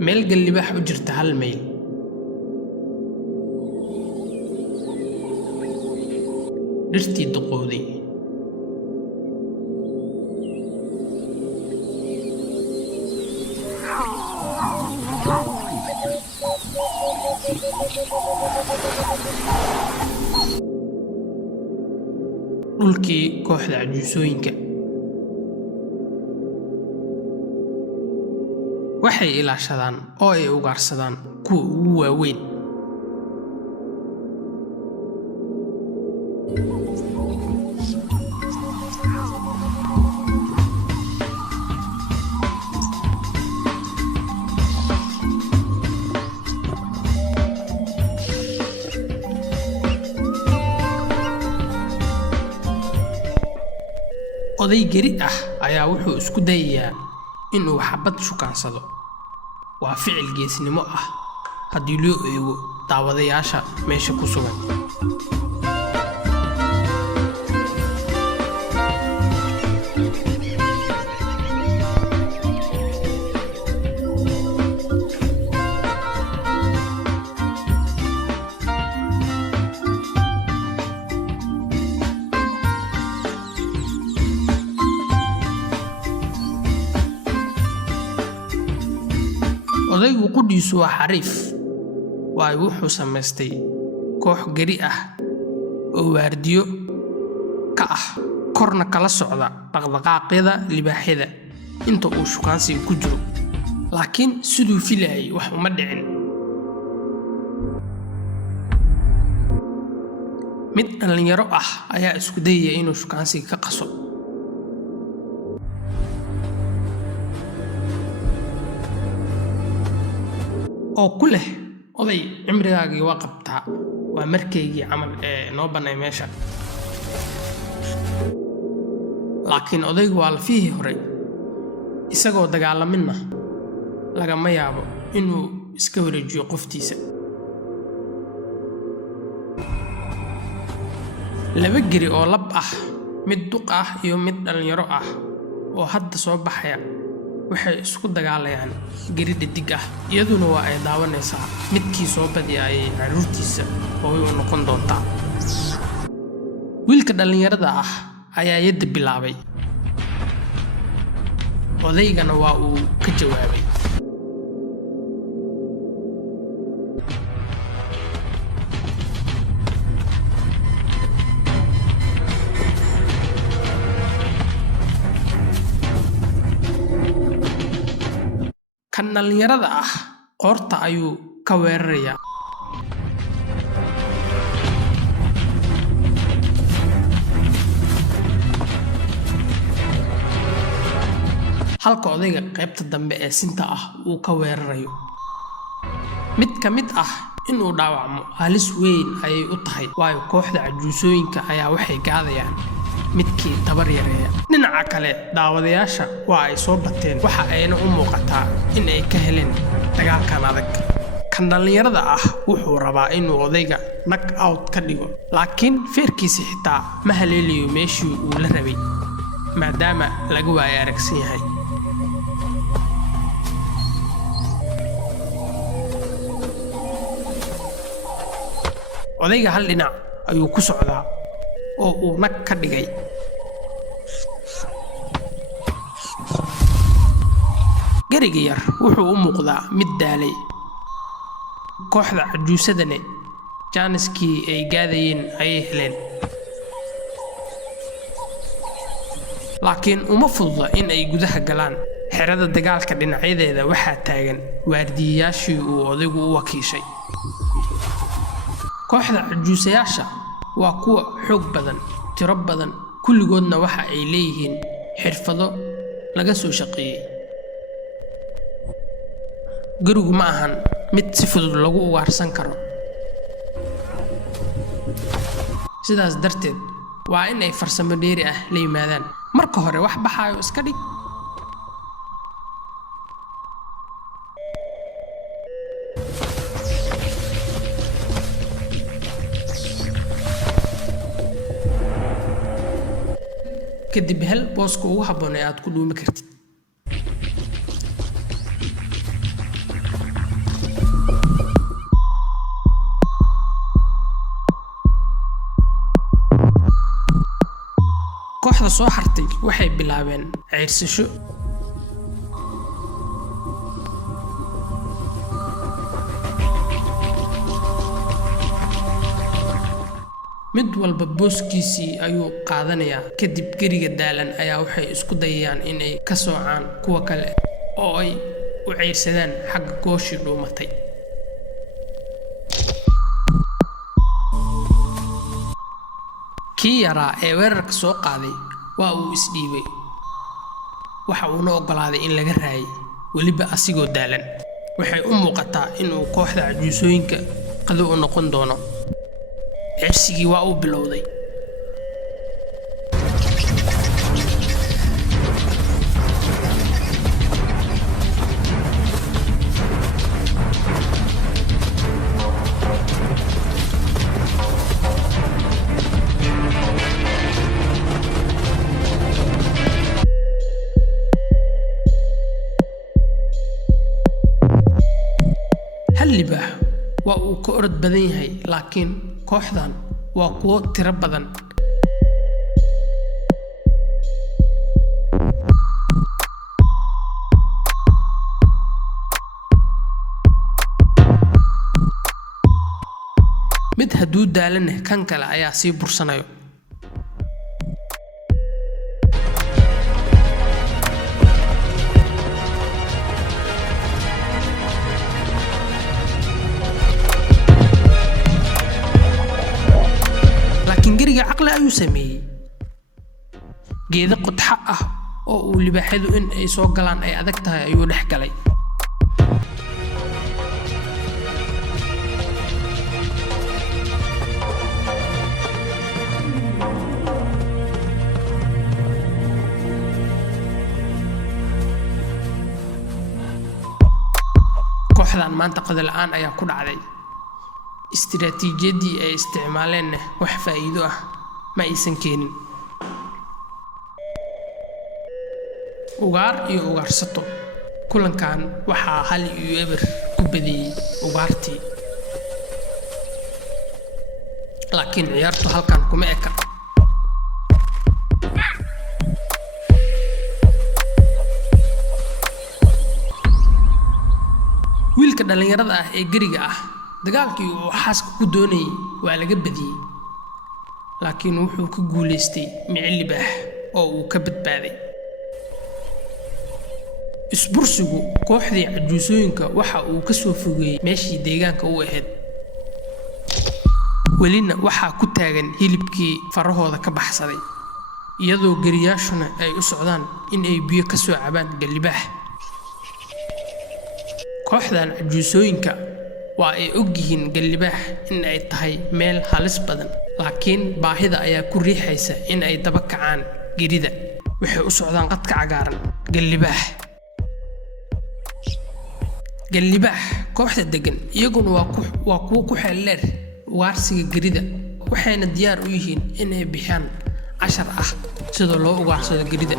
meel gallibax u jirta 1 mayl. dhirtii duqowday. dhulkii kooxda cajuusooyinka. waxay ilaashadaan oo ay ugaarsadaan kuwa ugu waaweyn. oday geri ah ayaa wuxuu isku dayayaa inuu xabad shukaansado. waa ficil geesnimo ah haddii loo eego daawadayaasha meesha ku sugan. odaygu qudhiisu waa xariif. waayo wuxuu samaystay koox geri ah oo waardiyo ka ah korna kala socda dhaqdhaqaaqyada libaaxyada inta uu shukaansiga ku jiro. laakiin siduu filayay wax uma dhicin. mid dhallinyaro ah ayaa isku dayaya inuu shukaansiga ka qaso. oo ku leh oday cimrigaagii waa qabtaa, waa markaygii camal noo bannay meesha. laakiin odaygu waa lafihii hore, isagoo dagaalaminna lagama yaabo inuu iska wareejiyo qoftiisa. 2 geri oo lab ah, mid duq ah iyo mid dhallinyaro ah oo hadda soo baxaya, waxay isku dagaalayaan geri dhadig ah. iyaduna waa ay daawanaysaa. midkii soo badiya ayay carruurtiisa hooyo u noqon doontaa. wiilka dhallinyarada ah ayaa yadda bilaabay. odaygana waa uu ka jawaabay. kan dhallinyarada ah qoorta ayuu ka weerarayaa. halka odayga qaybta dambe ee sinta ah uu ka weerarayo. mid ka mid ah inuu dhaawacmo halis weyn ayay u tahay, waayo kooxda cajuusooyinka ayaa waxay gaadayaan midkii tabar yareeya. dhinaca kale daawadayaasha waa ay soo bateen, waxa ayna u muuqataa in ay ka heleen dagaalkan adag. kan dhallinyarada ah wuxuu rabaa inuu odayga knock out ka dhigo, laakiin feerkiisa xitaa ma haleelayo meeshii uu la rabay maadaama laga waayo aragsan yahay. odayga hal dhinac ayuu ku socdaa oo uu nag ka dhigay. geriga yar wuxuu u muuqdaa mid daalay. kooxda cajuusadane jaaniskii ay gaadayeen ayay heleen, laakiin uma fududa in ay gudaha galaan. xerada dagaalka dhinacyadeeda waxaa taagan waardiyayaashii uu odaygu u wakiishay. kooxda cajuusayaasha waa kuwa xoog badan, tiro badan, kulligoodna waxa ay leeyihiin xirfado laga soo shaqeeyey. gurigu ma ahan mid si fudud lagu ugaarsan karo. sidaas darteed waa in ay farsamo dheeri ah la yimaadaan. marka hore wax baxaayo iska dhig. kadib hel booska ugu habboon ee aad ku dhuumi kartid. kooxda soo hartay waxay bilaabeen ceyrsasho. mid walba booskiisii ayuu qaadanayaa. kadib geriga daalan ayaa waxay isku dayayaan inay ka soocaan kuwa kale oo ay u ceyrsadaan xagga gooshii dhuumatay. kii yaraa ee weerarka soo qaaday waa uu isdhiibay. waxa uuna oggolaaday in laga raayay, weliba asigoo daalan. waxay u muuqataa inuu kooxda cajuusooyinka qado u noqon doono. ceyrsigii waa uu bilowday. hal libaax waa uu ka orod badan yahay, laakiin kooxdan waa kuwo tiro badan. mid hadduu daalana kan kale ayaa sii bursanayo. laakiin geriga caqli ayuu sameeyey. geedo qodxa ah oo uu libaaxyadu in ay soo galaan ay adag tahay ayuu dhex galay. kooxdan maanta qado la'aan ayaa ku dhacday. istiraatiijiyadii ay isticmaaleenna wax faa'iido ah ma aysan keenin. ugaar iyo ugaarsato kulankan waxaa 1-0 ku badiyey ugaartii. laakiin ciyaartu halkan kuma eka. wiilka dhalinyarada ah ee geriga ah dagaalkii uu xaaska ku doonayay waa laga badiyey, laakiin wuxuu ka guulaystay micil libaax oo uu ka badbaaday. isbursigu kooxdii cajuusooyinka waxa uu ka soo fogeeyey meeshii deegaanka u ahayd. welina waxaa ku taagan hilibkii farahooda ka baxsaday, iyadoo geriyaashuna ay u socdaan in ay biyo ka soo cabaan gallibaax. kooxdan cajuusooyinka waa ay ogyihiin gallibaax in ay tahay meel halis badan, laakiin baahida ayaa ku riixaysa in ay daba kacaan gerida. waxay u socdaan qadka cagaaran. gallibaax kooxda degan iyaguna waa kuwo ku xeel dheer ugaarsiga gerida, waxayna diyaar u yihiin inay bixiyaan cashar ah sida loo ugaarsado gerida.